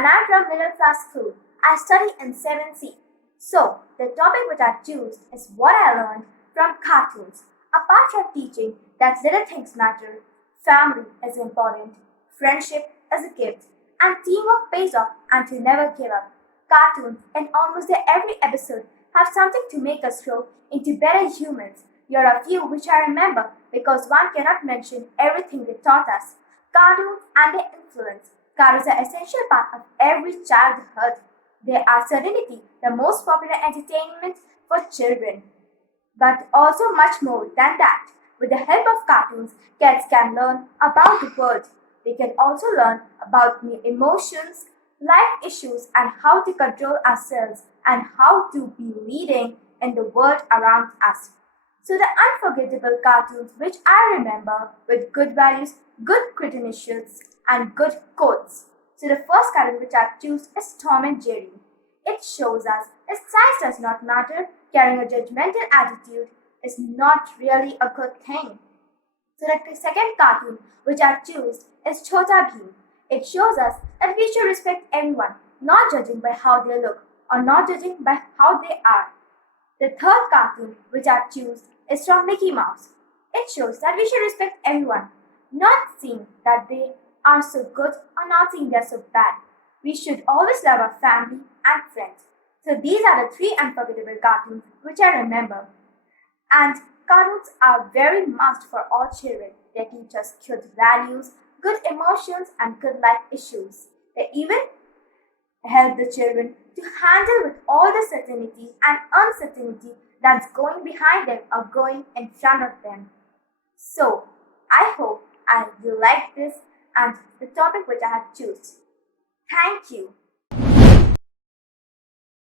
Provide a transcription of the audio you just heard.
and I'm from middle class school. I study in 7C. So, the topic which I choose is what I learned from cartoons. Apart from teaching that little things matter, family is important, friendship is a gift, and teamwork pays off and to never give up. Cartoons in almost every episode have something to make us grow into better humans. Here are a few which I remember because one cannot mention everything they taught us. Cartoons and their influence. Cartoons are an essential part of every childhood. They are certainly the most popular entertainment for children. But also much more than that. With the help of cartoons, kids can learn about the world. They can also learn about new emotions, life issues, and how to control ourselves and how to be leading in the world around us. So the unforgettable cartoons which I remember with good values, good criticisms, and good quotes. So the first cartoon which I choose is Tom and Jerry. It shows us that size does not matter, carrying a judgmental attitude is not really a good thing. So the second cartoon which I choose is Chhota Bheem. It shows us that we should respect everyone, not judging by how they look or not judging by how they are. The third cartoon which I choose is from Mickey Mouse. It shows that we should respect everyone, not seeing that they are so good or not seeing they're so bad. We should always love our family and friends. So these are the three unforgettable cartoons which I remember. And cartoons are very must for all children. They teach us good values, good emotions, and good life issues. They even help the children to handle with all the certainty and uncertainty that's going behind them or going in front of them. So, I hope you like this and the topic which I have chosen. Thank you.